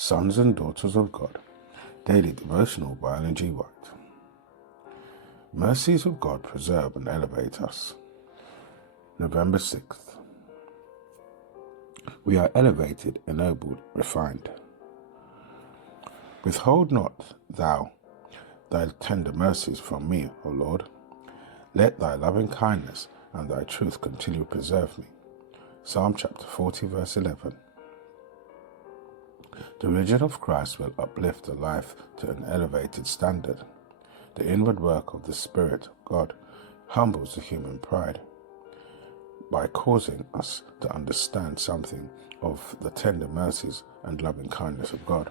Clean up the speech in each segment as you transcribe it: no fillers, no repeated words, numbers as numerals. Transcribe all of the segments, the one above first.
Sons and Daughters of God, Daily Devotional by Ellen G. White. Mercies of God preserve and elevate us. November 6th. We are elevated, ennobled, refined. Withhold not thou thy tender mercies from me, O Lord. Let thy loving kindness and thy truth continue to preserve me. Psalm chapter 40, verse 11. The religion of Christ will uplift the life to an elevated standard. The inward work of the Spirit of God humbles the human pride by causing us to understand something of the tender mercies and loving kindness of God.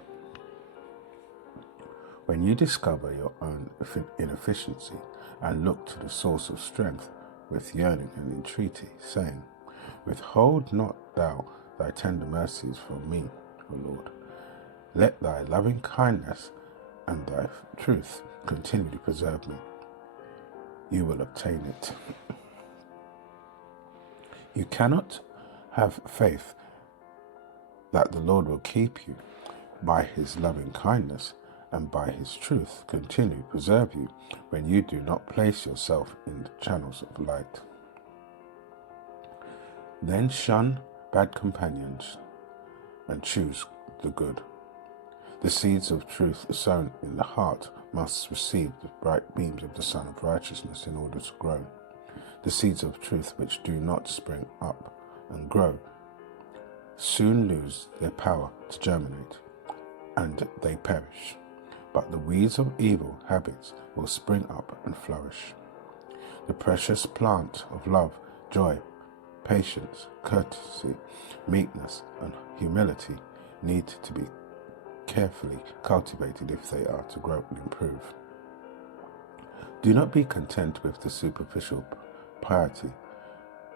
When you discover your own inefficiency and look to the source of strength with yearning and entreaty, saying, Withhold not thou thy tender mercies from me, O Lord. Let thy loving kindness and thy truth continually preserve me. You will obtain it. You cannot have faith that the Lord will keep you by his loving kindness and by his truth continue to preserve you when you do not place yourself in the channels of light. Then shun bad companions and choose the good. The seeds of truth sown in the heart must receive the bright beams of the sun of righteousness in order to grow. The seeds of truth which do not spring up and grow soon lose their power to germinate, and they perish. But the weeds of evil habits will spring up and flourish. The precious plant of love, joy, patience, courtesy, meekness, and humility need to be carefully cultivated if they are to grow and improve. Do not be content with the superficial piety,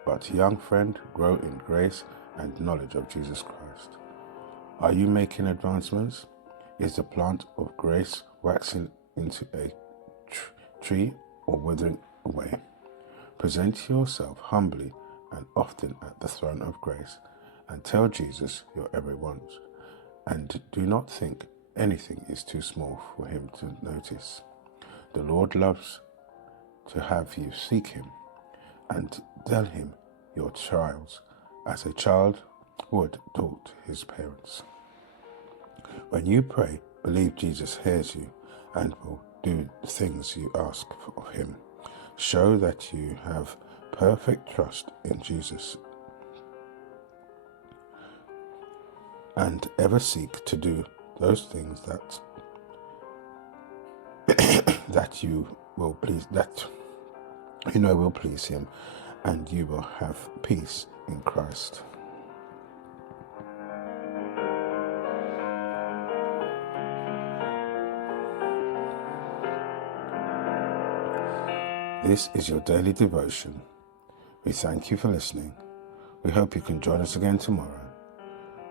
but, young friend, grow in grace and knowledge of Jesus Christ. Are you making advancements? Is the plant of grace waxing into a tree or withering away? Present yourself humbly and often at the throne of grace, and tell Jesus your every want. And do not think anything is too small for him to notice. The Lord loves to have you seek him and tell him your trials as a child would talk to his parents. When you pray, believe Jesus hears you and will do the things you ask of him. Show that you have perfect trust in Jesus and ever seek to do those things that that you will please will please him, and you will have peace in Christ. This is your daily devotion. We thank you for listening. We hope you can join us again tomorrow.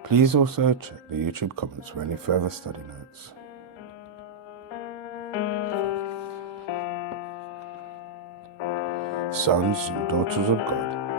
Please also check the YouTube comments for any further study notes. Sons and Daughters of God,